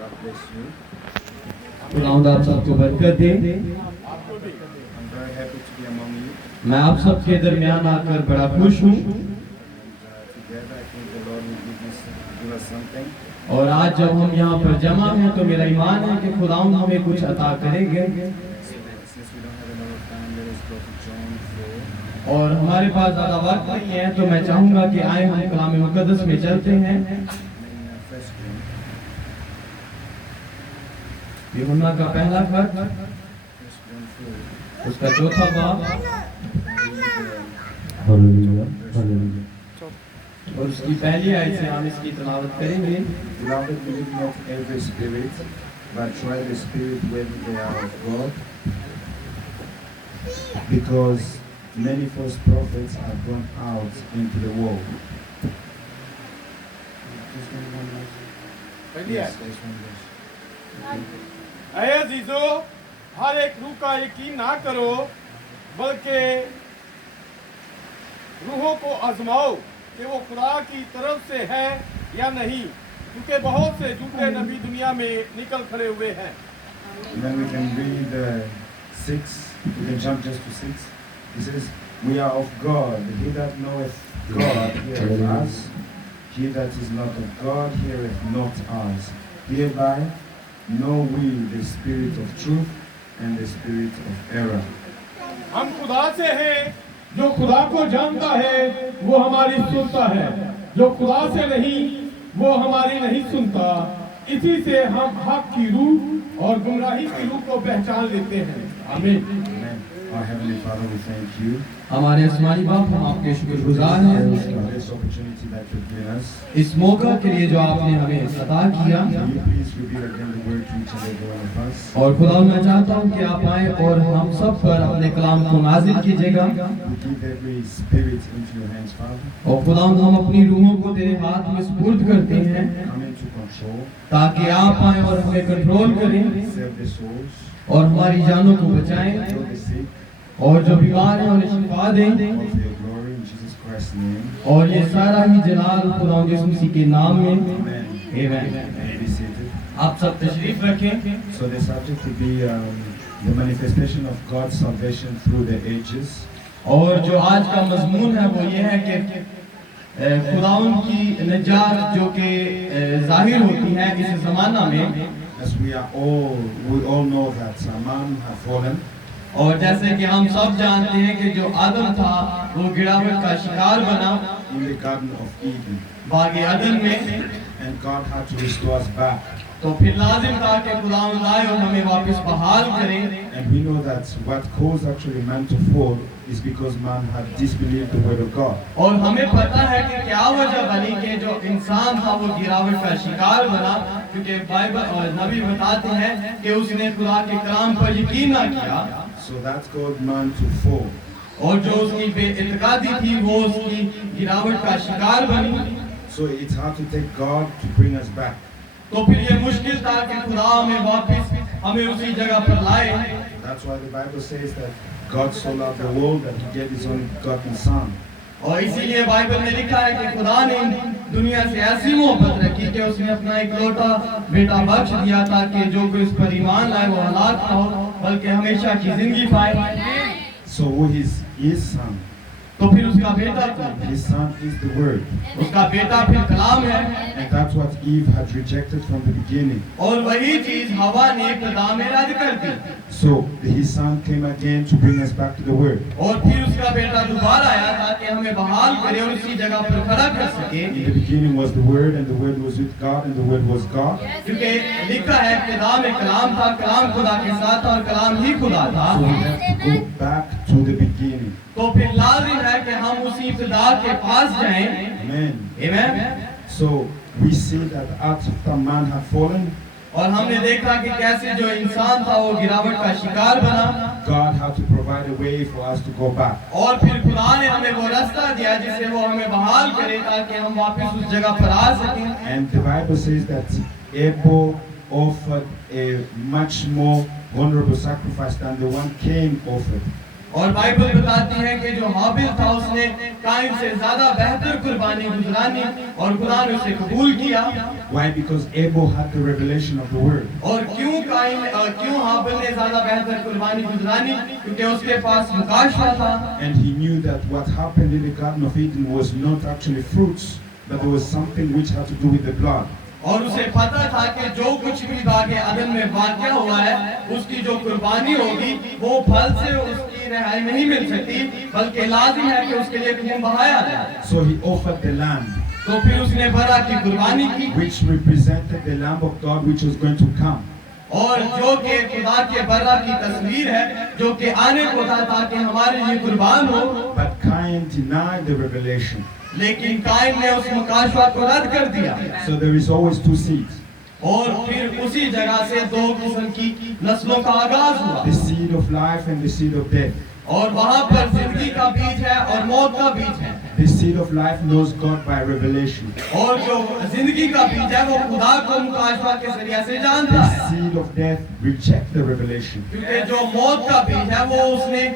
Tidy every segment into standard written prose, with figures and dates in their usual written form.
God bless you. खुदावंद आप सबको बरकत दे। I'm very happy to be among you. मैं आप सबके दरमियान आकर बड़ा खुश हूँ। Together, I think the Lord will give us something. और आज जब हम यहाँ पर जमा हैं तो मेरा ईमान है कि खुदावंद हमें कुछ अता करेंगे। Since we don't have a lot of time, let us go to John 4. और हमारे पास ज़्यादा वक्त नहीं है तो मैं चाहूँगा कि आए हम कलाम मुक़द्दस में चलते हैं। First John. यूहन्ना का पहला खत, First John 4. उसका चौथा बाब हालेलुया हालेलुया। और उसकी पहली आयत से हम इसकी तिलावत करेंगे। Beloved, believe not every spirit, but try the spirit whether they are of God, because many false prophets have gone out into the world. Yes, there's one verse. ऐ अजीजो, हर एक रूह का यकीन ना करो, बल्कि रूहों को आजमाओ कि वो खुदा की तरफ से है या नहीं, क्योंकि बहुत से झूठे नबी दुनिया में निकल खड़े हुए हैं। And then we can read 6, we can jump just to 6. He says, we are of God, he that knoweth God heareth us, he that is not of God heareth not us. Hereby know we the spirit of truth and the spirit of error. हम खुदा से हैं, जो खुदा को जानता है वो हमारी सुनता है, जो खुदा से नहीं वो हमारी नहीं सुनता। इसी से हम हक की रूह और गुमराही की रूह को पहचान लेते हैं। आमीन। Amen. Our Heavenly Father, we thank you हमारे आसमानी बाप, हम आपके शुक्रगुजार हैं for this opportunity that you've given us. इस मौका के लिए जो आपने हमें अता किया। Will you please reveal again the word to each and every one of us? और खुदा मैं चाहता हूँ कि आप आए और हम सब पर अपने कलाम को नाजिल कीजिएगा। We give every spirit into your hands, Father. और खुदा हम अपनी रूहों को तेरे हाथ में सुपुर्द करते हैं Come into control, ताकि आप आए और हमें कंट्रोल करें save the souls, और हमारी जानों को बचाएं heal the sick, और जो बीमार हैं उन्हें शिफा दें। all for your glory in Jesus Christ's name. और ये सारा ही जलाल खुदा यीशु मसीह के नाम में। Amen. आमीन। And be seated. आप सब तशरीफ रखें। So the subject will be the manifestation of God's salvation through the ages. और जो आज का मजमून है वो ये है कि खुदाउन की निजात जो कि जाहिर होती है इस ज़माना में। As we all know that man have fallen. और जैसे कि हम सब जानते हैं कि जो आदम था वो गिरावट का शिकार बना In the Garden of Eden, बागे अदन में। and God had to restore us back. तो फिर लाजिम था कि खुदावंद आए और हमें वापस बहाल करें। And we know that what caused actually man to fall is because man had disbelieved the word of God. और हमें पता है कि क्या वजह बनी कि जो इंसान था वो गिरावट का शिकार बना, क्योंकि बाइबल और नबी बताते हैं कि उसने खुदा के कलाम पर यकीन ना किया। So that caused man to fall. और जो उसकी बेइत्कादी थी वो उसकी गिरावट का शिकार बनी। So it's hard to take God to bring us back. तो फिर ये मुश्किल था कि खुदा हमें वापस हमें उसी जगह पर लाए। That's why the Bible says that God so loved the world that he gave his only begotten son. और इसीलिए बाइबल में लिखा है कि खुदा ने दुनिया से ऐसी मोहब्बत रखी कि उसने अपना इकलौता बेटा बख्श दिया ताकि जो कोई इस पर ईमान लाए वो हलाक ना हो बल्कि हमेशा की जिंदगी पाए। So who is his son? तो फिर उसका बेटा कौन है? His son is the word. उसका बेटा फिर कलाम है। And that's what Eve had rejected from the beginning. और वही चीज हवा ने इब्तिदा में रद्द कर दी। So his son came again to bring us back to the word. और फिर उसका बेटा दोबारा आया ताकि हमें बहाल करे और उसी जगह पर खड़ा कर सके। In the beginning was the word, and the word was with God, and the word was God. क्योंकि लिखा है इब्तिदा में कलाम था, कलाम खुदा के साथ था और कलाम ही खुदा था। So we have to go back to the beginning. तो फिर लाजिम है कि हम उसी इब्तिदा के पास जाएं। Amen. आमीन। So we see that after man had fallen, और हमने देखा कि कैसे जो इंसान था वो गिरावट का शिकार बना। God had to provide a way for us to go back. और फिर खुदा ने हमें वो रास्ता दिया जिससे वो हमें बहाल करे ताकि हम वापस उस जगह पर आ सकें। And the Bible says that Abel offered a much more honorable sacrifice than the one Cain offered. और बाइबल बताती है कि जो हाबिल था उसने काइन से ज्यादा बेहतर कुर्बानी गुजरानी और खुदा ने उसे कबूल किया। Why? Because Abel had the revelation of the word. और क्यों हाबिल ने ज्यादा बेहतर कुर्बानी गुजरानी? क्योंकि उसके पास मुकाशवा था। And he knew that what happened in the Garden of Eden was not actually fruits, but there was something which had to do with the blood. और उसे पता था कि जो कुछ भी बागे अदन में वाक़या हुआ है, उसकी जो कुर्बानी होगी वो फल से उसकी रिहाई नहीं मिल सकती, बल्कि लाजिम है कि उसके लिए खून बहाया जाए। So he offered the lamb, तो फिर उसने बरा की कुर्बानी की, which represented the Lamb of God which was going to come. और जो कि खुदा के बरा की तस्वीर है, जो कि आने को था ताकि हमारे लिए कुर्बान हो। But Cain denied the revelation. लेकिन काइन ने उस मुकाशवा को रद्द कर दिया। So there is always two seeds. और फिर उसी जगह से दो किस्म की नस्लों का आगाज हुआ। The seed of life and the seed of death. और वहाँ पर जिंदगी का बीज है और मौत का बीज है। The seed of life knows God by revelation. और जो जिंदगी का बीज है वो खुदा को मुकाशवा के जरिए से जानता The है। seed of death reject the revelation. क्योंकि जो मौत का बीज है वो उसने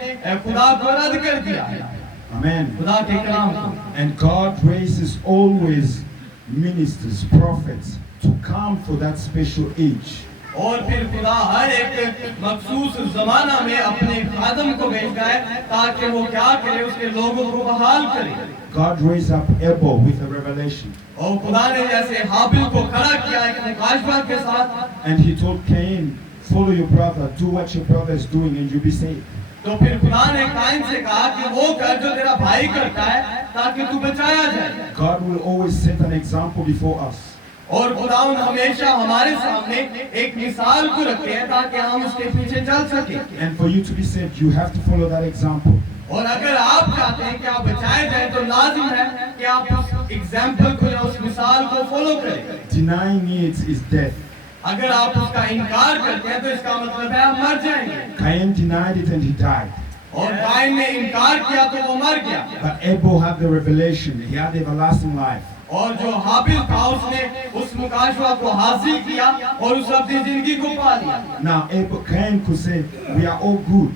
खुदा को रद्द कर दिया है। Amen. खुदा के कलाम को। And God raises always ministers, prophets to come for that special age. और फिर खुदा हर एक मखसूस जमाना में अपने खादम को भेजता है ताकि वो क्या करे, उसके लोगों को बहाल करे। God raised up Abel with a revelation. और खुदा ने जैसे हाबिल को खड़ा किया एक मुकाशवा के साथ, And he told Cain, follow your brother, do what your brother is doing and you'll be saved. तो फिर खुदा ने काइन से कहा कि वो कर जो तेरा भाई करता है ताकि तू बचाया जाए। God will always set an example before us. और खुदावंद हमेशा हमारे सामने एक मिसाल को रखते हैं ताकि हम उसके पीछे चल सकें। And for you to be saved, you have to follow that example. और अगर आप चाहते हैं कि आप बचाए जाएं तो लाजिम है कि आप उस एग्जाम्पल को या उस मिसाल को फॉलो करें। Denying it is death. अगर आप उसका इनकार करते हैं तो इसका मतलब है आप मर जाएंगे। Cain denied it and he died. और काइन ने इनकार किया तो वो मर गया। But Abel had the revelation. He had everlasting life. और जो हाबिल था उसने उस मुकाशवा को हासिल किया और उस अपनी जिंदगी को पा लिया। Now Cain could say, we are all good.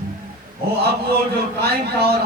और अब वो जो काइन था और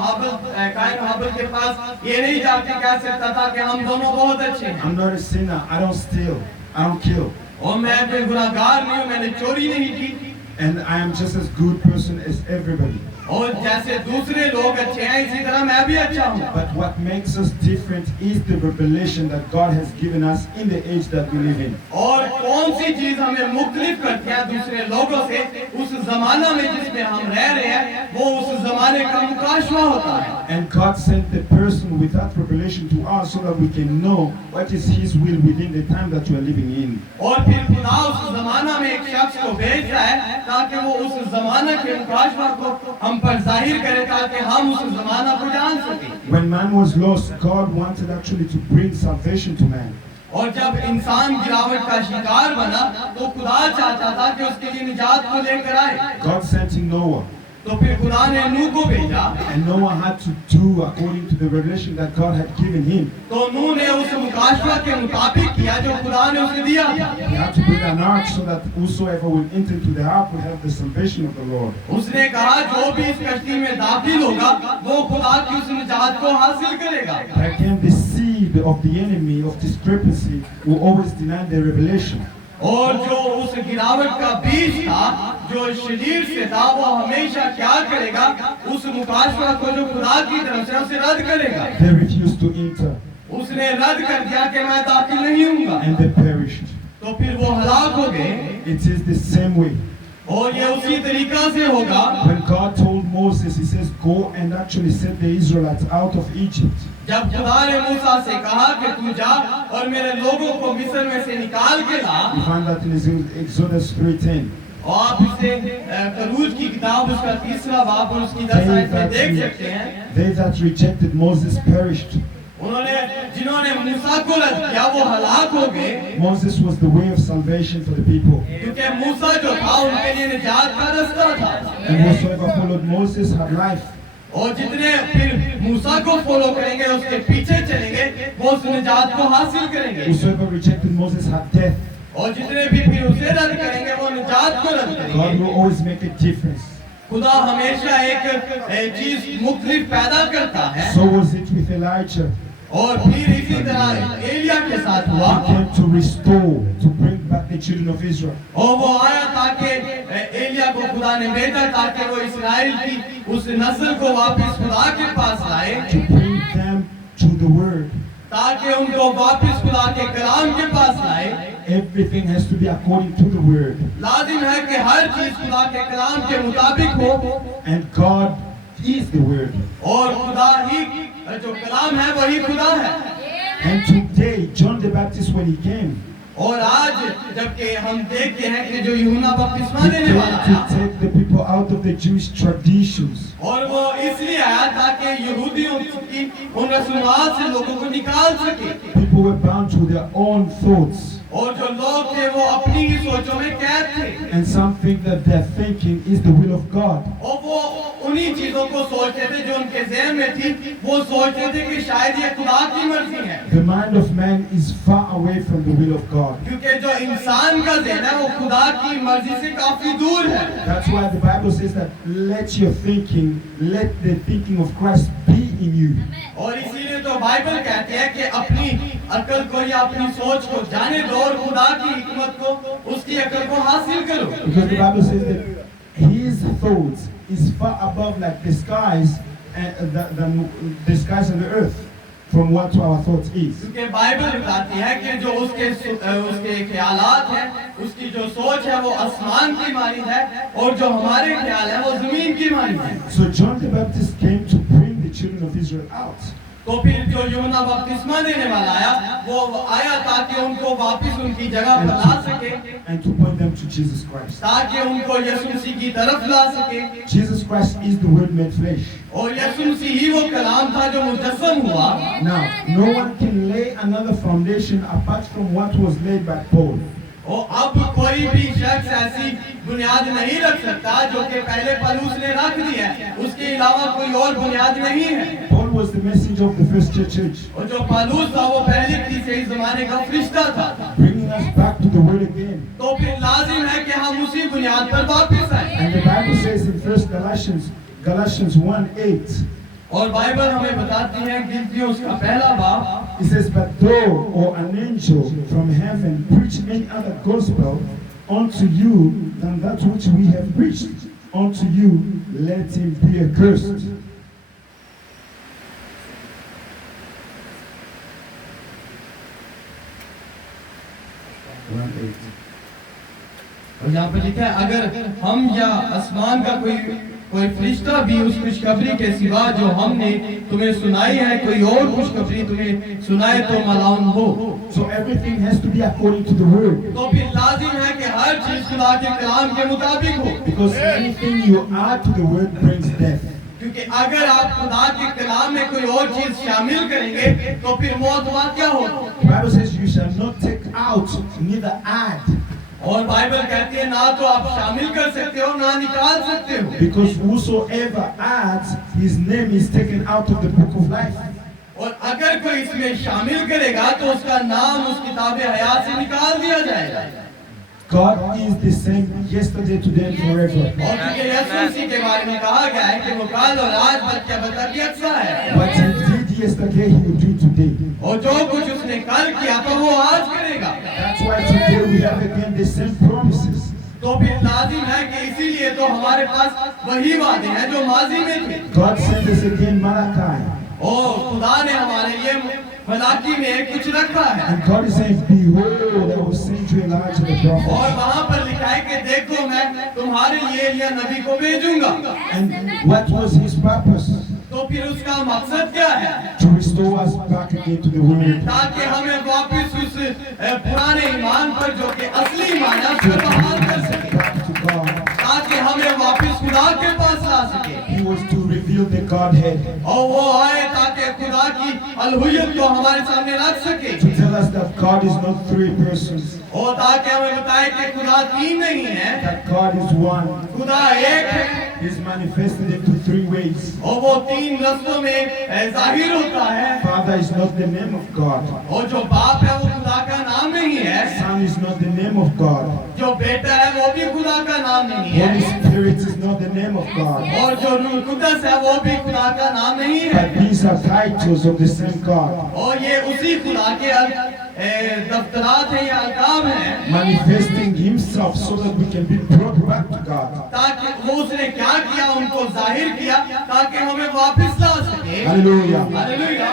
काइन हाबिल के पास ये नहीं जाके कह सकता था कि हम दोनों बहुत अच्छे हैं। I'm not a sinner. I don't steal. I don't kill. और मैं कोई गुनाहगार नहीं हूँ, मैंने चोरी नहीं की। And I am just as good person as everybody. और जैसे दूसरे लोग अच्छे हैं इसी तरह मैं भी अच्छा हूँ। But what makes us different is the revelation that God has given us in the age that we live in. और कौन सी चीज हमें मुख्तलिफ करती है दूसरे लोगों से, उस जमाना में जिसमें हम रह रहे हैं वो उस जमाने का मुकाशवा होता है। And God sent the person with that revelation to us so that we can know what is His will within the time that we are living in. और फिर खुदा उस जमाना में एक शख्स को भेजता है ताकि वो उस जमाना के मुकाशवा को हम पर जाहिर करे ताकि हम उस जमाना को जान सकें। When man was lost, God wanted actually to bring salvation to man. और जब इंसान गिरावट का शिकार बना तो खुदा चाहता था कि उसके लिए निजात को लेकर आए। God sent him Noah. तो फिर खुदा ने नूह को भेजा। And Noah had to do according to the revelation that God had given him. तो नूह ने उस मुकाशवा के मुताबिक किया जो खुदा ने उसे दिया था। He had to build an ark so that whosoever will enter into the ark will have the salvation of the Lord. उसने कहा जो भी इस कश्ती में दाखिल होगा वो खुदा की उस निजात को हासिल करेगा। But again, the seed of the enemy of discrepancy will always deny the revelation. और जो उस गिरावट का बीज था जो शरीर से था वो हमेशा क्या करेगा, उस मुकाशवा को जो खुदा की तरफ से उसे रद्द करेगा। They refused to enter उसने रद्द कर दिया कि मैं दाखिल नहीं हूँगा। and they perished. तो फिर वो हलाक हो गए। It is the same way. और ये उसी तरीका से होगा। When God told Moses, He says, go and actually set the Israelites out of Egypt. जब खुदा ने मूसा से कहा कि तू जा और मेरे लोगों को मिस्र में से निकाल के ला, We find that in Exodus 3:10. और आप इसे करूज की किताब उसका 3रा बाब और उसकी 10 आयत में देख सकते हैं। They that rejected Moses perished. जिन्होंने मूसा को रद्द किया वो हलाक हो गए। Moses was the way of salvation for the people. क्योंकि मूसा जो था उनके लिए निजात का रास्ता था। And whosoever followed Moses had life. और जितने फिर मूसा को फॉलो करेंगे उसके पीछे चलेंगे वो उस निजात को हासिल करेंगे। Whosoever rejected Moses had death. और जितने भी फिर उसे रद्द करेंगे वो निजात को रद्द God करेंगे। will always make a difference. खुदा हमेशा एक चीज मुख्तलिफ पैदा करता है। So was it with Elijah. और फिर इसी तरह एलिया के साथ हुआ। He came to restore, to bring back the children of Israel. और वो आया ताकि एलिया को खुदा ने भेजा ताकि वो इस्राएल की उस नस्ल को वापस खुदा के पास लाए, To bring them to the word. ताकि उनको वापस खुदा के कलाम के पास लाए। Everything has to be according to the word. लाजिम है कि हर चीज खुदा के कलाम के मुताबिक हो, And God is the word. और खुदा ही जो कलाम है वही खुदा है। And today, John the Baptist, when he came, और आज जबकि हम देखते हैं कि जो यूहन्ना बपतिस्मा he देने came वाला to है, take the people out of the Jewish traditions. और वो इसलिए आया ताकि यहूदियों की उन रसूमात से लोगों को निकाल सके। People were bound to their own thoughts. और जो लोग थे वो अपनी ही सोचों में कैद थे, And some think that their thinking is the will of God. और वो उन्हीं चीजों को सोचते थे जो उनके ज़हन में थी। वो सोचते थे कि शायद ये खुदा की मर्जी है, The mind of man is far away from the will of God. क्योंकि जो इंसान का ज़हन है वो खुदा की मर्जी से काफी दूर है। That's why the Bible says that let your thinking, let the thinking of Christ be in you. और इसीलिए तो बाइबल कहती है कि अपनी अकल को या अपनी सोच को जाने दो और खुदा की हिकमत को, उसकी अकल को हासिल करो। Because the Bible says that his thoughts is far above like the skies and the skies and the earth from what our thoughts is. क्योंकि बाइबल बताती है कि जो उसके ख्यालात हैं, उसकी जो सोच है वो आसमान की मानी है, और जो हमारे ख्याल है वो जमीन की मानी है। So John the Baptist came to bring the children of Israel out. तो फिर जो यूहन्ना बपतिस्मा देने वाला आया, वो आया ताकि उनको वापस उनकी जगह पर ला सके, And to point them to Jesus Christ. ताकि उनको यीशु मसीह की तरफ ला सके। Jesus Christ is the Word made flesh. और यीशु मसीह ही वो कलाम था जो मुजस्सम हुआ। Now, no one can lay another foundation apart from what was laid by Paul. और अब कोई भी शख्स ऐसी बुनियाद नहीं रख सकता जो कि पहले पौलुस ने रख दी है, उसके अलावा कोई और बुनियाद नहीं है। Paul was the messenger of the first church, और जो पौलुस था वो पहले तीसरे जमाने का फरिश्ता था। bringing us back to the Word again. तो फिर लाजिम है कि हम उसी बुनियाद पर वापस आए। And the Bible says in 1 Galatians 1:8, और बाइबल हमें बताती है गिनतियों उसका पहला बाब, it says, "But though or an angel from heaven preach any other gospel unto you than that which we have preached unto you, let him be accursed." और यहाँ पर लिखा है, अगर हम या आसमान का कोई फरिश्ता भी उस खुशखबरी के सिवा जो हमने तुम्हें सुनाई है कोई और खुशखबरी तुम्हें सुनाए तो मलाउन हो। So everything has to be according to the Word. तो फिर लाजिम है कि हर चीज खुदा के कलाम के मुताबिक हो, Because anything you add to the Word brings death. क्योंकि अगर आप खुदा के कलाम में कोई और चीज शामिल करेंगे तो फिर मौत वाक़या होगी। The Bible says you shall not take out, neither add. और बाइबल कहती है ना तो आप शामिल कर सकते हो ना निकाल सकते हो, Because whosoever adds, his name is taken out of the book of life. और अगर कोई इसमें शामिल करेगा तो उसका नाम उस किताब हयात से निकाल दिया जाएगा। God is the same yesterday, today, and forever. और क्योंकि यीशु मसीह के बारे में कहा गया है कि वो कल और आज बल्कि अब तक यकसा है, What he did yesterday, he will do today. और जो कुछ उसने कल किया तो वो आज करेगा। That's why today we have again the same promises. तो फिर लाजिम है कि इसीलिए तो हमारे पास वही वादे हैं जो माजी में थे। God sent us again Malachi. और खुदा ने हमारे लिए मलाकी में कुछ रखा है, And God is saying, behold, I will send you Elijah the और prophet. वहाँ पर लिखा है कि देखो मैं तुम्हारे लिए एलिय्याह नबी को भेजूंगा। And what was his purpose? तो फिर उसका मकसद क्या है? To restore us back again to the Word. ताकि हमें वापस उस पुराने ईमान पर जो कि असली ईमान है उस पर बहाल कर सके, Back to God. ताकि हमें वापस खुदा के पास ला सके। He was to reveal the Godhead. और वो आए ताकि खुदा की अलहुयत को हमारे सामने रख सके, To tell us that God is not three persons. और ताकि हमें बताए कि खुदा तीन नहीं है, That God is one. खुदा एक है, He's manifested into three ways. और वो तीन रस्तों में जाहिर होता है। Father is not the name of God. और जो बाप है वो खुदा का नाम नहीं है, Son is not the name of God. जो बेटा है वो भी खुदा का नाम नहीं है, Holy Spirit is not the name of God. और जो रूह कुदस है वो भी खुदा का नाम नहीं है। But these are titles of the same God, और ये उसी खुदा के दफ्तरात है या अलकाब है, manifesting Himself so that we can be brought back to God. ताकि वो उसने क्या किया, उनको जाहिर किया ताकि हमें वापस ला सके। Hallelujah. Hallelujah.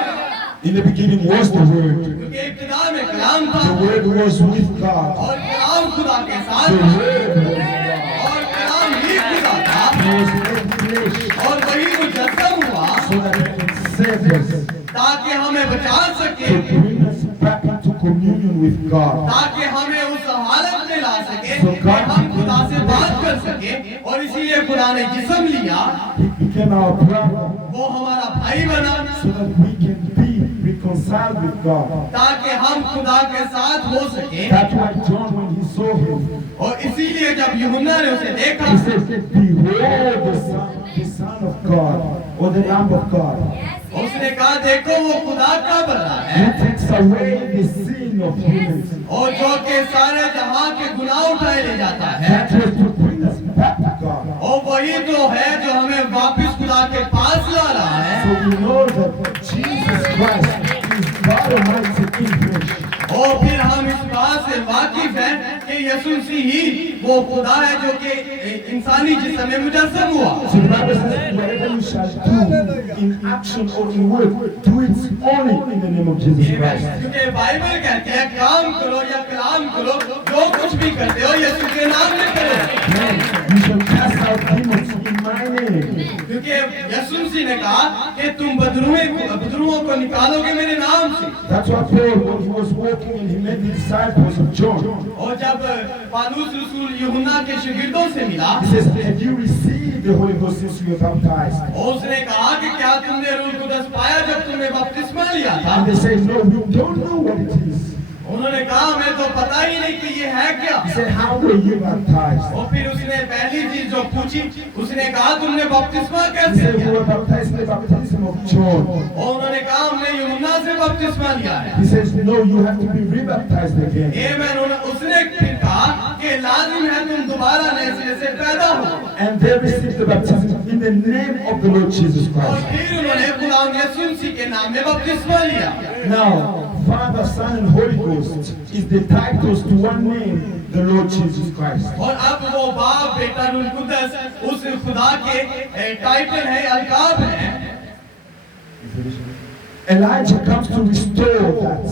In the beginning was the Word. क्योंकि इब्तिदा में कलाम था The Word was with God. और कलाम खुदा के साथ The था Word was God. और कलाम ही खुदा था He was made flesh और वही मुजस्सम हुआ so that He can save us, ताकि हमें बचा सके, to bring us back into communion with God. ताकि हमें उस हालत में ला सके So कि God हम खुदा से बात कर सके। और इसीलिए खुदा ने जिस्म लिया, He became our brother वो हमारा भाई बना so that we can be reconciled with God. ताकि हम खुदा के साथ हो सके। That's why John, when he saw Him, और इसीलिए जब यूहन्ना ने उसे देखा, he said, "Behold the Son of God, or the Lamb of God, उसने कहा देखो वो खुदा का बल्ला है who takes away the sin of humans." और जो के सारे जहां के गुनाह उठाए ले जाता है। That was to bring us back to God. और वही तो है जो हमें वापस खुदा के पास ला रहा है। So we know that Jesus Christ is God Almighty in flesh. और फिर हम इस बात से वाकिफ हैं कि यीशु मसीह ही वो खुदा है जो कि इंसानी जिस्म में मुजस्सम हुआ। So the Bible says, whatever you shall do in action or in word, do it only in the name of Jesus Christ. क्योंकि बाइबल कहती है काम करो या कलाम करो, जो कुछ भी करते हो यीशु के नाम में करो। You shall cast out demons in my name. क्योंकि यीशु मसीह ने कहा कि तुम बदरूहों को निकालोगे मेरे नाम से। That's what Paul, when he was walking and he met the disciples of John, और जब पालूस रसूल यूहन्ना के शागिर्दों से मिला, he says, "Have you received the Holy Ghost since you were baptized?" और उसने कहा कि क्या तुमने रूह कुदस पाया जब तुमने बपतिस्मा लिया था? And they say, "No, we don't know what it is." उन्होंने कहा हमें तो पता ही नहीं कि ये है क्या। He said, "How were you baptized?" और फिर उसने पहली चीज जो पूछी, उसने कहा तुमने बपतिस्मा He कैसे said, "We लिया? were baptized in the baptism of John." और उन्होंने कहा हमने यूहन्ना से बपतिस्मा लिया है। He says, "No, you have to be rebaptized again." उसने फिर कहा कि लाजिम है तुम दोबारा नए सिरे से पैदा हो। And they received the baptism in the name of the Lord Jesus और Christ. फिर उन्होंने गुलाम यीशु मसीह के नाम में बपतिस्मा लिया। Now, Father, Son, and Holy Ghost is the titles to one name, the Lord Jesus Christ. और अब वो बाप बेटा रूह कुदस उस खुदा के टाइटल है, अलकाब है। Elijah comes to restore that.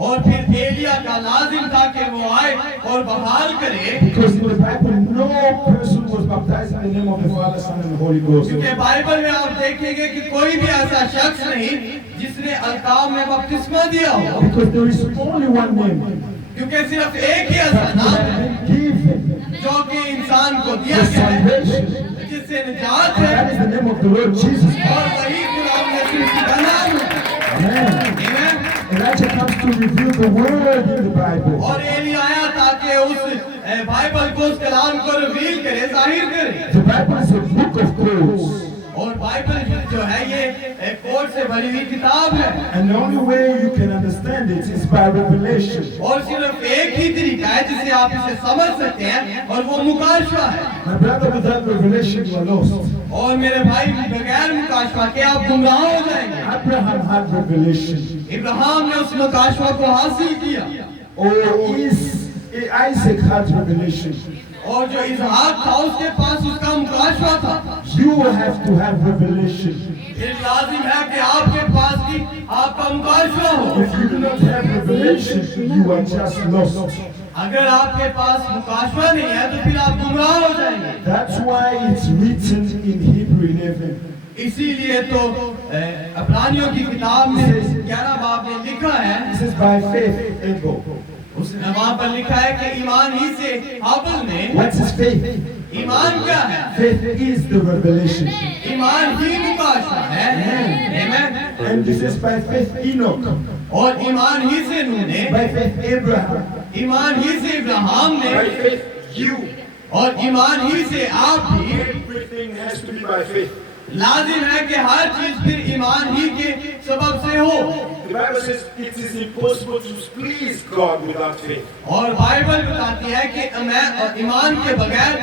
और फिर एलिया का लाजिम था कि वो आए और बहाल करे, Because in the Bible, no person was baptized in the name of the Father, Son, and the Holy Ghost. क्योंकि बाइबल में आप देखेंगे कि कोई भी ऐसा शख्स नहीं जिसने अलकाब में बपतिस्मा दिया हो, Because there is only one name क्योंकि सिर्फ एक ही ऐसा that नाम has है been given जो कि इंसान को दिया for गया है, salvation, जिससे निजात and है, that is the name of the Lord Jesus और Christ. वही गुलाम यीशु मसीह का नाम है। Amen. आमीन। Elijah comes to reveal the word in the Bible. और एलिया आया ताकि उस बाइबल को, उस कलाम को रिवील करे, जाहिर करे। The Bible is a book of codes. और बाइबल जो है ये कोड से भरी हुई किताब है, And the only way you can understand it is by revelation. और सिर्फ एक ही तरीका है जिससे आप इसे समझ सकते हैं, और वो मुकाशवा है। My brother, without revelation, you are lost. और मेरे भाई बगैर मुकाशवा के आप गुमराह हो जाएंगे। Abraham had revelation. इब्राहिम ने उस मुकाशवा को हासिल किया, Isaac had revelation. और जो इसहाक था उसके पास उसका मुकाशवा था। You have to have revelation. ये लाजिम है कि आपके पास भी आपका मुकाशवा हो। If you do not have revelation, you are just lost. अगर आपके पास मुकाशवा नहीं है तो फिर आप गुमराह हो जाएंगे। That's why it's written in Hebrew 11. इसीलिए तो अब्रानियों की किताब में 11 बाब में लिखा है, It says, by faith, Abel. उसने वहाँ पर लिखा है कि ईमान ही से हाबिल ने। What's his faith? ईमान क्या है? Faith is the revelation. ईमान ही मुकाशवा है। आमीन। And this is by faith Enoch. और ईमान ही से नूह ने, By faith Abraham. ईमान ही से इब्राहिम By ने, faith you. और ईमान ही से आप भी। Everything has to be by faith. लाजिम है कि हर चीज फिर ईमान ही के सबब से हो। The Bible says it is impossible to please God without faith. और बाइबल बताती है कि ईमान के बगैर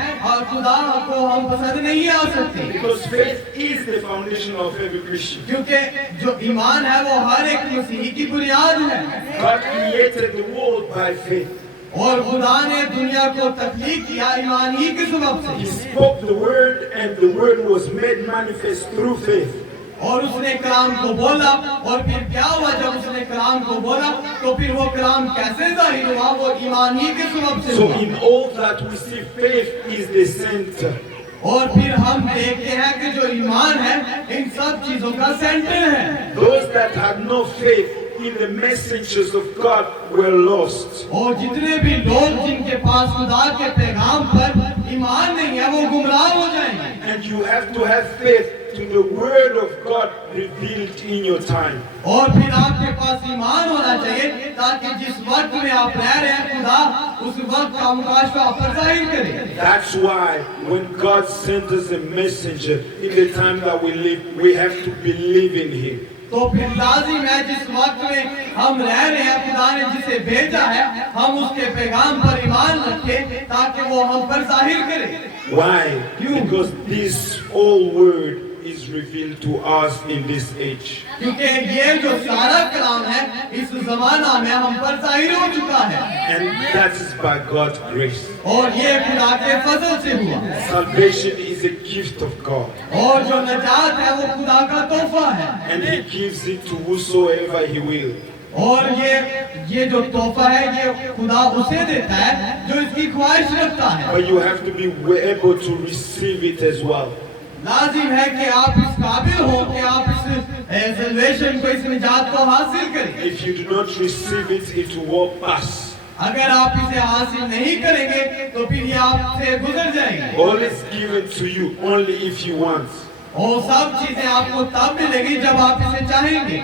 खुदा को हम पसंद नहीं आ सकते, Because faith is the foundation of every Christian. क्योंकि जो ईमान है वो हर एक मसीही की बुनियाद है। God created the world by faith. और खुदा ने दुनिया को तख्लीक किया ईमान ही के सबब He से, spoke the word and the word was made manifest through faith. और उसने कलाम को बोला, और फिर क्या हुआ जब उसने कलाम को बोला तो फिर वो कलाम कैसे जाहिर हुआ, वो ईमान ही के सबब से So हुआ। in all that we see, faith is the center. और फिर हम देखते हैं कि जो ईमान है इन सब चीजों का सेंटर है। Those that had no faith in the messengers of God were lost. और जितने भी लोग जिनके पास खुदा के पैगाम पर ईमान नहीं है वो गुमराह हो जाएंगे। And you have to have faith to the word of God revealed in your time. और फिर आपके पास ईमान होना चाहिए ताकि जिस वक्त में आप रह रहे हैं खुदा उस वक्त का मुकाश को आप पर जाहिर करे। That's why when God sends us a messenger in the time that we live, we have to believe in him. तो फिर लाजिम है जिस वक्त में हम रह रहे हैं खुदा ने जिसे भेजा है हम उसके पैगाम पर ईमान रखें ताकि वो हम पर जाहिर करे। Why? Because this whole word is revealed to us in this age. क्योंकि ये जो सारा कलाम है इस जमाना में हम पर जाहिर हो चुका है, And that is by God's grace. और ये खुदा के फजल से हुआ। Salvation is a gift of God. और जो नजात है वो खुदा का तोहफा है, And he gives it to whosoever he will. और ये जो तोहफा है ये खुदा उसे देता है जो इसकी ख्वाहिश रखता है। But you have to be able to receive it as well. लाजिम है कि आप इस काबिल हो कि आप इस सल्वेशन को, इस निजात को हासिल करें। If you do not receive it, it will walk past. अगर आप इसे हासिल नहीं करेंगे तो फिर ये आपसे गुजर जाएगी। All is given to you only if you want. और सब चीजें आपको तब मिलेगी जब आप इसे चाहेंगे।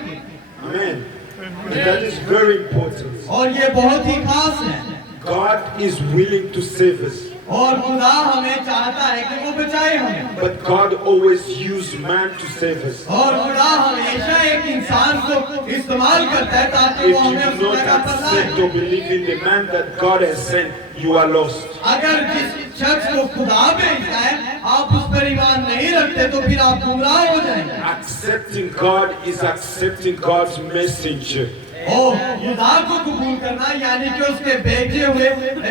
Amen. And that is very important. और ये बहुत ही खास है। God is willing to save us. और खुदा हमें चाहता है कि वो बचाए हमें, But God always used man to save us. और खुदा हमेशा एक इंसान को इस्तेमाल करता है ताकि If वो you हमें do उस जगह not पर accept लाए। or believe in the man that God has sent, you are lost. अगर जिस शख्स को खुदा भेजता है आप उस पर ईमान नहीं रखते तो फिर आप गुमराह हो जाएंगे। Accepting God is accepting God's messenger. और खुदा को कबूल करना यानी कि उसके भेजे हुए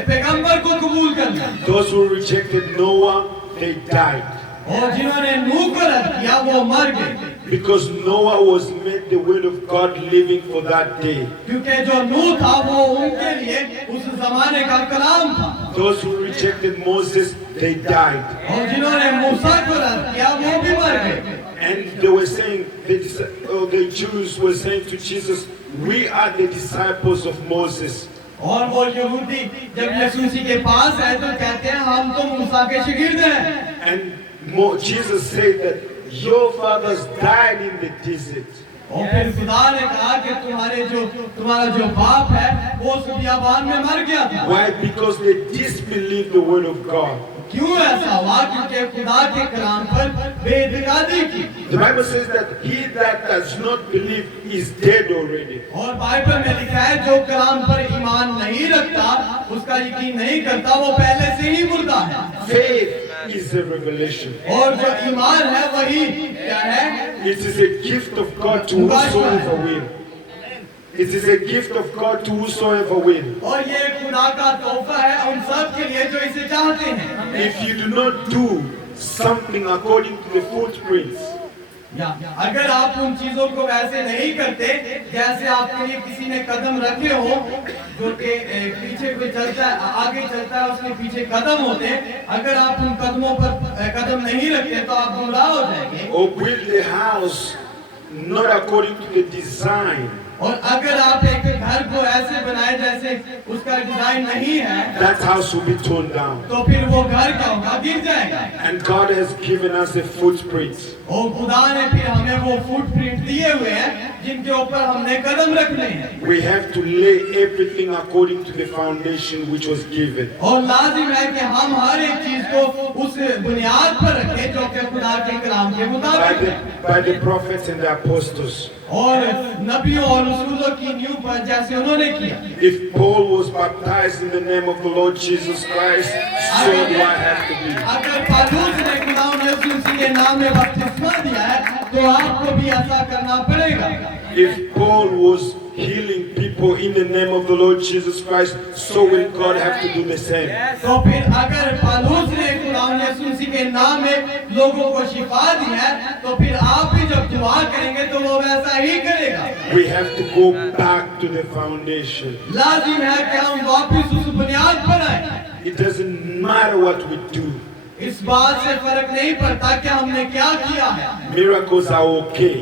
पैगंबर को कबूल करना। Those who rejected Noah, they died. और जिन्होंने नूह को रद्द किया वो मर गए, Because Noah was made the word of God living for that day. क्योंकि जो नूह था वो उनके लिए उस जमाने का कलाम था। Those who rejected Moses, they died. और जिन्होंने मूसा को रद्द किया वो भी मर गए। And they were saying, the Jews were saying to Jesus, we are the disciples of Moses. और वो यहूदी जब यीशु मसीह के पास आए तो कहते हैं हम तो मूसा के शागिर्द हैं। And Jesus said that your fathers died in the desert. और फिर खुदा ने कहा कि तुम्हारा जो बाप है वो उस बियाबान में मर गया था। Why? Because they disbelieved the word of God. क्यों ऐसा हुआ? क्योंकि खुदा के कलाम पर बेइत्तेकादी की। The Bible says that he that does not believe is dead already. और बाइबल में लिखा है जो कलाम पर ईमान नहीं रखता, उसका यकीन नहीं करता, वो पहले से ही मुर्दा है। Faith is a revelation. और जो ईमान है वही क्या है? It is a gift of God to whosoever will. It is a gift of God to whosoever will. और ये खुदा का तोहफा है उन सब के लिए जो इसे चाहते हैं। If you do not do something according to the footprints, या अगर आप उन चीजों को वैसे नहीं करते जैसे आपके लिए किसी ने कदम रखे हो, जो कि पीछे कोई चलता है आगे चलता है उसके पीछे कदम होते हैं, अगर आप उन कदमों पर कदम नहीं रखते तो आप गुमराह हो जाएंगे। or build the house not according to the design, और अगर आप एक घर को ऐसे बनाए जैसे उसका डिजाइन नहीं है that house will be torn down. तो फिर वो घर क्या होगा? गिर जाएगा। And God has given us a footprint. और खुदा ने फिर हमें वो फुटप्रिंट दिए हुए हैं जिनके ऊपर हमने कदम रखने हैं। We have to lay everything according to the foundation which was given. और लाजिम है है कि हम हर एक चीज को उस बुनियाद पर रखें जो कि खुदा के कलाम के मुताबिक by the prophets and the apostles. और नबियों और रसूलों की नींव पर जैसे उन्होंने किया। If Paul was baptized in the name of the Lord Jesus Christ, so do I have to be. अगर पौलुस ने खुदा यीशु मसीह के नाम में बपतिस्मा दिया है तो आपको भी ऐसा करना पड़ेगा। If Paul was healing people in the name of the Lord Jesus Christ, so will God have to do the same. तो फिर अगर पौलुस ने खुदा यीशु मसीह के नाम में लोगों को शिफा दी है तो फिर आप भी जब दुआ करेंगे तो वो वैसा ही करेगा। We have to go back to the foundation. लाजिम है कि हम वापस उस बुनियाद पर आए। It doesn't matter what we do. इस बात से फर्क नहीं पड़ता कि हमने क्या किया है। Miracles are okay,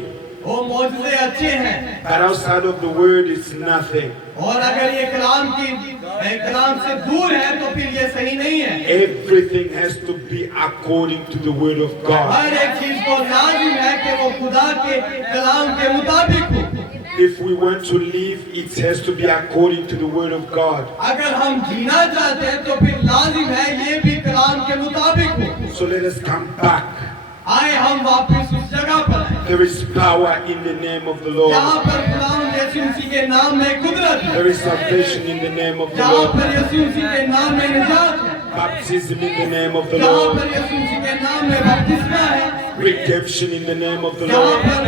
वो मौजूदे अच्छे हैं but outside of the word it's nothing. और अगर ये कलाम से दूर है तो फिर ये सही नहीं है। Everything has to be according to the word of God. हर एक चीज को लाजिम है कि वो खुदा के कलाम के मुताबिक हो। If we want to live, it has to be according to the word of God. अगर हम जीना चाहते हैं तो फिर लाजिम है ये भी कलाम के मुताबिक हो। So let us come back. आए हम वापस उस जगह पर आए There is power in the name of the Lord. जहाँ पर खुदा यीशु मसीह के नाम में कुदरत है, There is salvation in the name of the जहाँ Lord. पर यीशु मसीह के नाम में निजात है, Baptism in the name of the जहाँ Lord. पर यीशु मसीह के नाम में बपतिस्मा है, Redemption in the name of the जहाँ Lord. पर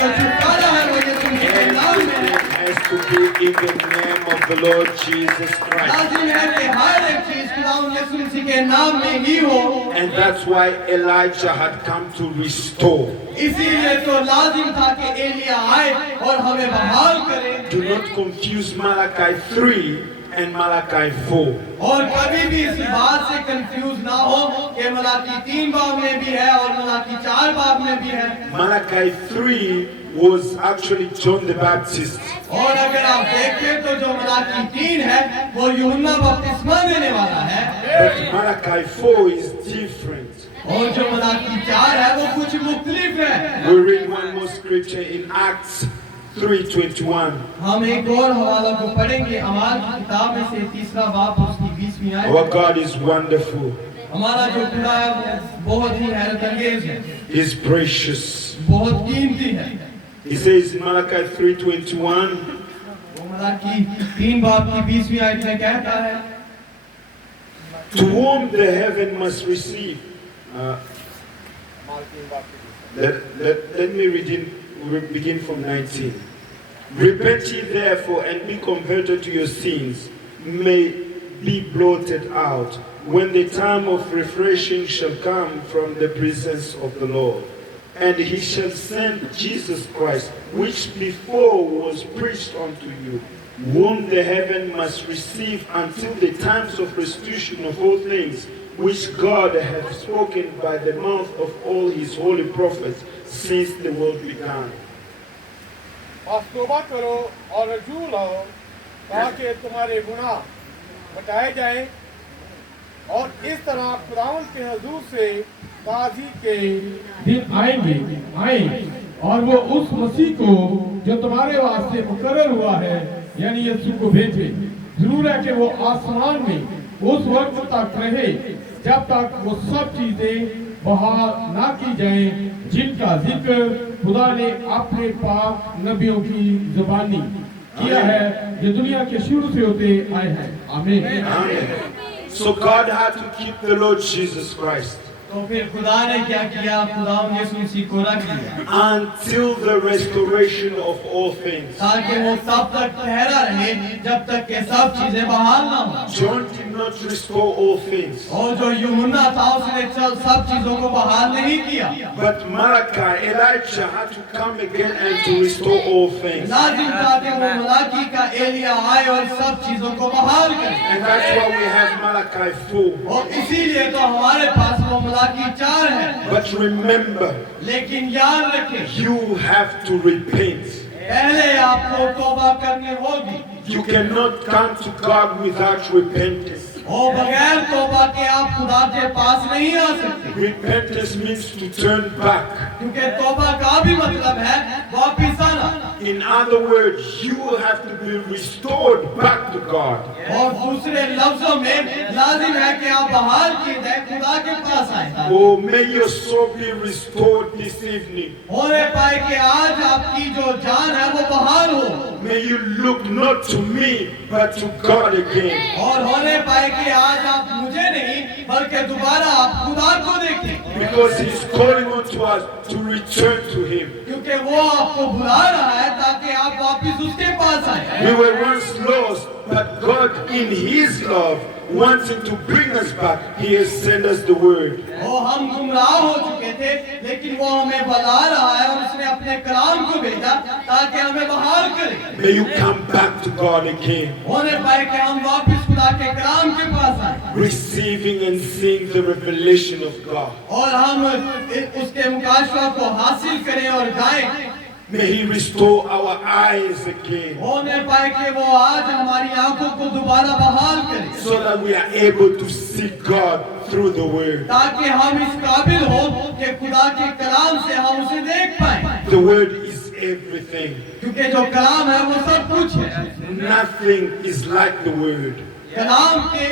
जो छुटकारा है वो यीशु मसीह के नाम में है। Everything has to be in the name of the Lord Jesus Christ. लाजिम है कि हर एक चीज खुदा यीशु मसीह के नाम में ही हो। And that's why Elijah had come to restore. इसीलिए तो लाजिम था कि एलिया आए और हमें बहाल करे। Do not confuse Malachi 3 and Malachi 4. और कभी भी इस बात से कंफ्यूज ना हो कि मलाकी 3 बाब में भी है और मलाकी 4 बाब में भी है। Malachi 3 was actually John the Baptist. और अगर आप देखें तो जो मलाकी 3 है वो यूहन्ना बपतिस्मा देने वाला है But Malachi 4 is different. और जो मलाकी 4 है वो कुछ मुख्तलिफ है। We read one more scripture in Acts 3:21. हम एक और हवाला को पढ़ेंगे अमाल की किताब में से 3रा बाब उसकी 20वीं आयत। Our God is wonderful. हमारा जो खुदा है वो बहुत ही हैरत अंगेज है, He is precious. बहुत कीमती है। He says in Malachi 3:21, वो मलाकी 3 बाब की 20वीं आयत में कहता है, to whom the heaven must receive. Let me begin from 19. Repent ye therefore and be converted to your sins, may be blotted out, when the time of refreshing shall come from the presence of the Lord. And he shall send Jesus Christ, which before was preached unto you, whom the heaven must receive until the times of restitution of all things, which God hath spoken by the mouth of all his holy prophets since the world began. बस तौबा करो और रजू लाओ ताकि तुम्हारे गुनाह मिटाए जाएं और इस तरह खुदावंद के हुजूर से ताज़ी के दिन आए और वो उस मसीह को जो तुम्हारे वास्ते मुकर्रर हुआ है यानी यीशु को भेजे। जरूर है कि वो आसमान में उस वक्त तक रहे जब तक वो सब चीजें बहाल ना की जाएं जिनका जिक्र खुदा ने अपने पाक नबियों की जुबानी किया है जो दुनिया के शुरू से होते आए हैं। आमीन। Amen. So God had to keep the Lord Jesus Christ तो फिर खुदा ने क्या किया? खुदा यीशु मसीह को रख दिया until the restoration of all things. ताकि वो तब तक ठहरा रहे जब तक के सब चीजें बहाल ना हो। John did not restore all things, और जो यूहन्ना था उसने सब चीजों को बहाल नहीं किया, but Malachi, Elijah had to come again and to restore all things. लाजिम था कि वो मलाकी का एलिया आए और सब चीजों को बहाल करे। And that's why we have Malachi 4. और इसीलिए तो हमारे पास वो मलाकी 4 है। But remember, लेकिन याद रखें you have to repent. पहले आपको तौबा करनी होगी। You cannot come to God without repentance. और बगैर तौबा के आप खुदा के पास नहीं आ सकते, Repentance means to turn back. क्योंकि तौबा का भी मतलब है वापिस आना। In other words, you have to be restored back to God. और दूसरे लफ्जों में लाजिम है कि आप बहाल किए जाए खुदा के पास आए। Oh, may your soul be restored this evening. होने पाए कि आज आपकी जो जान है वो बहाल हो। May you look not to me but to God again. और होने पाए कि आज आप मुझे नहीं बल्कि दोबारा आप खुदा को देखें। Because He is calling unto us to return to Him. क्योंकि वो आपको बुला रहा है ताकि आप वापस उसके पास आए। We were once lost, but God in His love, wanting to bring us back, He has sent us the word. वो हम गुमराह हो चुके थे लेकिन वो हमें बुला रहा है और उसने अपने कलाम को भेजा ताकि हमें बहाल करे। May you come back to God again, होने पाए कि हम वापस खुदा के कलाम के पास आए receiving and seeing the revelation of God. और हम उसके मुकाशवा को हासिल करें और गाएं। May He restore our eyes again, होने पाए कि वो आज हमारी आंखों को दोबारा बहाल करे so that we are able to see God through the word. ताकि हम इस काबिल हो कि खुदा के कलाम से हम उसे देख पाएं। The word is everything. क्योंकि जो कलाम है वो सब कुछ है। Nothing is like the word. कलाम के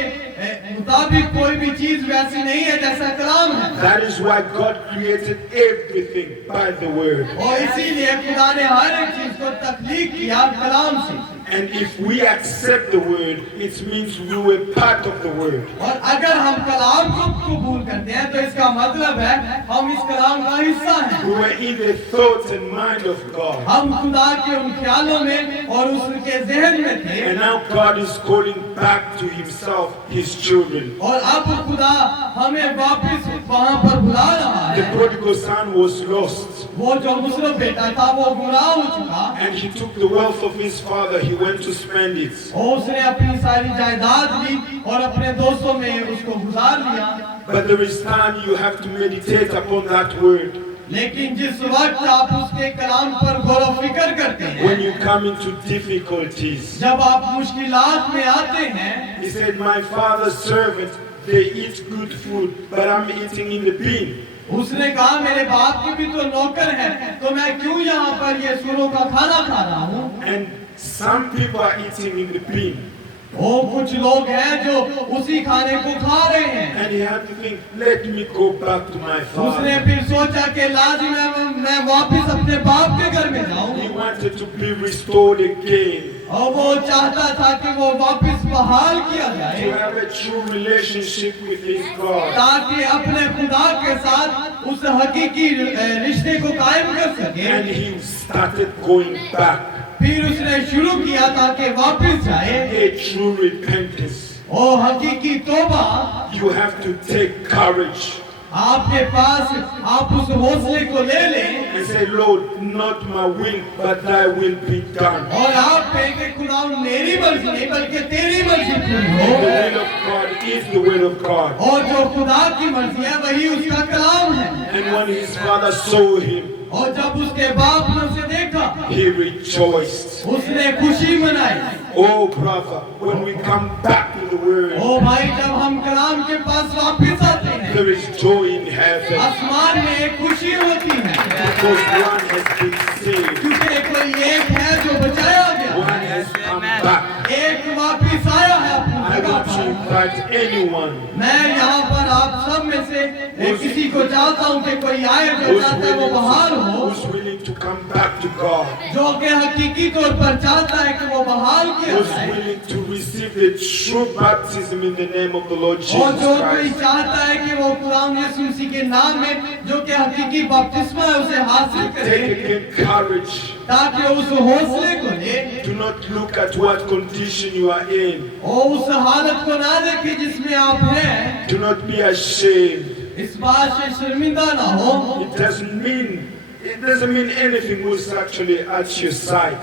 मुताबिक कोई भी चीज वैसी नहीं है जैसा कलाम है। That is why God created everything by the word. और इसीलिए खुदा ने हर एक चीज को तख्लीक किया कलाम से। And if we accept the word, it means we were part of the word. और अगर हम कलाम को कबूल करते हैं तो इसका मतलब है हम इस कलाम का हिस्सा हैं। We were in the thoughts and mind of God. हम खुदा के उन ख्यालों में और उसके ज़हन में थे। And now God is calling back to Himself His children. और अब खुदा हमें वापस वहाँ पर बुला रहा The है। prodigal son was lost, वो जो मुसरफ बेटा था वो गुमराह हो चुका and he took the wealth of his father. He went to spend it. और उसने अपनी सारी जायदाद ली और अपने दोस्तों में उसको गुजार लिया। But there is time you have to meditate upon that word. लेकिन जिस वक्त आप उसके कलाम पर गौर व फिक्र करते हैं, When you come into difficulties, जब आप मुश्किलात में आते हैं, he said, "My father's servants, they eat good food, but I'm eating in the bin." उसने कहा मेरे बाप के भी तो नौकर हैं, तो मैं क्यों यहाँ पर ये सुरों का खाना खा रहा हूँ? And some people are eating in the bin. वो कुछ लोग हैं जो उसी खाने को खा रहे हैं। And he had to think, let me go back to my उसने father. फिर सोचा कि लाजिम है मैं वापस अपने बाप के घर में He जाऊँ। wanted to be restored again, और वो चाहता था कि वो वापस बहाल किया to जाए have a true relationship with his God. ताकि अपने खुदा के साथ उस हकीकी रिश्ते को कायम कर सके। And he started going back. फिर उसने शुरू किया ताकि वापस जाए। A true repentance. और हकीकी तौबा You have to take courage आपके पास, आप उस हौसले को ले लें and say, Lord, not my will, but thy will be done. और आप कहें कि खुदा मेरी मर्जी नहीं बल्कि तेरी मर्जी पूरी The हो। will of God is the will of God. और जो खुदा की मर्जी है वही उसका कलाम है। And when his father saw him, और जब उसके बाप ने उसे देखा, he rejoiced. उसने खुशी मनाई। Oh, brother, when we come back to the word, ओ भाई, जब हम कलाम के पास वापस आते हैं, there is joy in heaven आसमान में एक खुशी होती है because one has been saved, क्योंकि कोई एक है जो बचाया one गया, has come back. एक वापस आया है अपनी I जगह want to पर। invite anyone मैं यहाँ पर आप सब में से किसी को चाहता हूँ कि कोई आए जो who's चाहता है वो बहाल हो, willing to come back to God, जो कि हकीकी तौर पर चाहता है कि वो बहाल किया who's जाए, willing to receive the true baptism in the name of the Lord और Jesus जो कोई Christ. चाहता है कि वो कुरान यीशु मसीह के नाम में जो कि हकीकी बपतिस्मा है उसे हासिल Take करे again courage. ताकि उस हौसले को ले Do not look at what condition you are in. और उस हालत को ना देखे जिसमें आप हैं, Do not be ashamed. इस बात से शर्मिंदा ना हो। It doesn't mean anything who's actually at your side.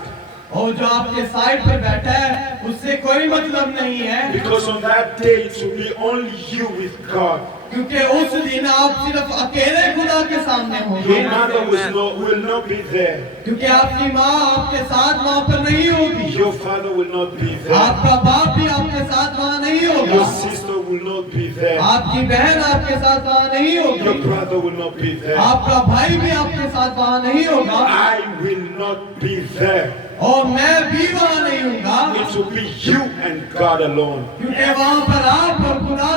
और जो आपके साइड पर बैठा है उससे कोई मतलब नहीं है, Because on that day it will be only you with God. क्योंकि उस दिन आप सिर्फ अकेले खुदा के सामने होंगे, Your mother will not be there. क्योंकि आपकी माँ आपके साथ वहाँ पर नहीं होगी, Your father will not be there. आपका बाप भी आपके साथ वहाँ नहीं Your होगा, sister will not be there. आपकी बहन आपके साथ वहाँ नहीं Your होगी, brother will not be there. आपका भाई भी आपके साथ वहाँ नहीं होगा, I will not be there. और मैं भी वहाँ नहीं हूँगा, It will be you and God alone. क्योंकि वहाँ पर आप और खुदा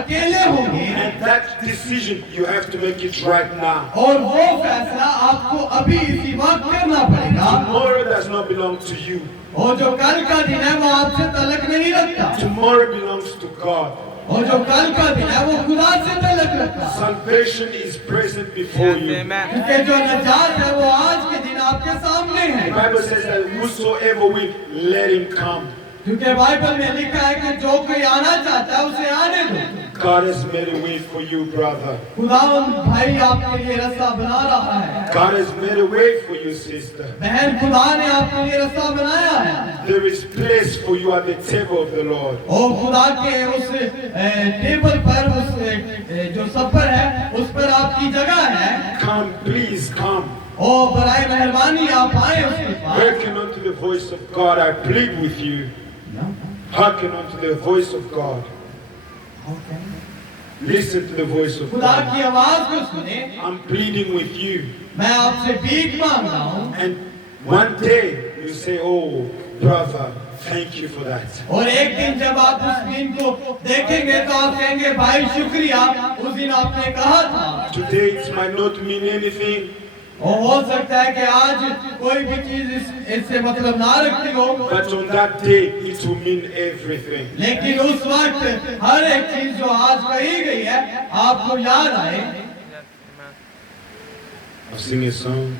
अकेले होंगे। And that decision, you have to make it right now. और वो फैसला आपको अभी इसी वक्त करना पड़ेगा। Tomorrow does not belong to you. और जो कल का दिन है वो आपसे तलक नहीं रखता, Tomorrow belongs to God. और जो कल का दिन है वो खुदा से तलक रखता। Salvation is present before you. क्योंकि जो नजात है वो आज के दिन आपके सामने The है। Bible says that whosoever will, let him come. क्योंकि बाइबल में लिखा है कि जो कोई आना चाहता है उसे आने दो। God has made a way for you, brother. खुदा भाई आपके लिए रास्ता बना रहा है। God has made a way for you, sister. बहन खुदा ने आपके लिए रास्ता बनाया है। There is place for you at the table of the Lord. और खुदा के उस टेबल पर उस जो सफर है उस पर आपकी जगह है। Come, please come. और बराए मेहरबानी आप आए उसके पास। Hearken unto the voice of God. I plead with you. Hearken unto the voice of God. Listen to the voice of खुदा God. की आवाज को सुने। I'm pleading with you. मैं आपसे भीख मांग रहा हूँ। And one day you say, oh, brother, thank you for that. और एक दिन जब आप उस दिन को देखेंगे तो आप कहेंगे भाई शुक्रिया, उस दिन आपने कहा था। Today it might not mean anything, और हो सकता है कि आज कोई भी चीज इससे मतलब ना रखती हो, but on that day it will mean everything. लेकिन उस वक्त हर एक चीज जो आज कही गई है आपको याद आए। I'll sing a song.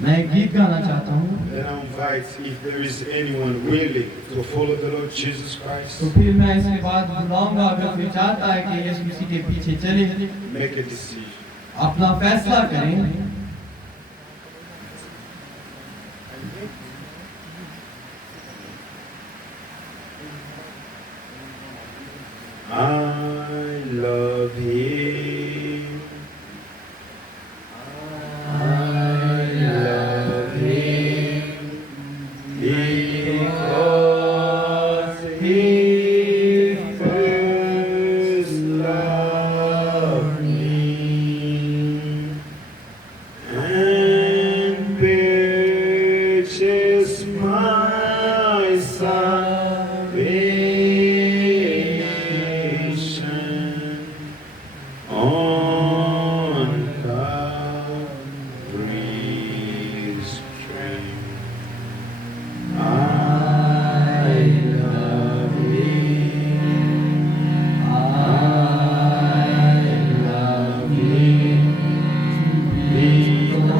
मैं एक गीत गाना चाहता हूँ। Then I invite, if there is anyone willing to follow the Lord Jesus Christ, तो फिर मैं इसके बाद बुलाऊंगा, अगर कोई चाहता है कि यीशु मसीह के पीछे चले, make a decision. अपना फैसला करें। I love Him. I love Him because He first loved me and purchased my salvation on Calvary's tree. I love Him. I love Him because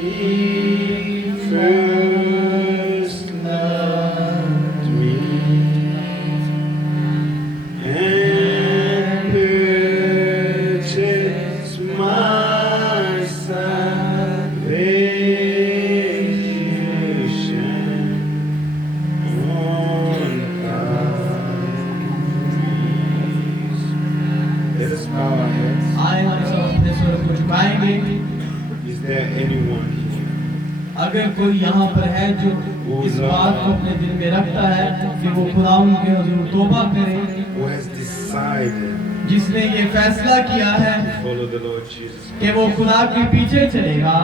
He first loved me and purchased my salvation on Calvary's. Let us bow our heads. आए हम सब अपने स्वर को झुकाएंगे। Is there anyone here अगर कोई यहाँ पर है जो इस बात को अपने दिल में रखता है कि वो खुदा उनके हुजूर तौबा करे, who has decided जिसने ये फैसला किया है to follow the Lord Jesus? कि वो खुदा के पीछे चलेगा,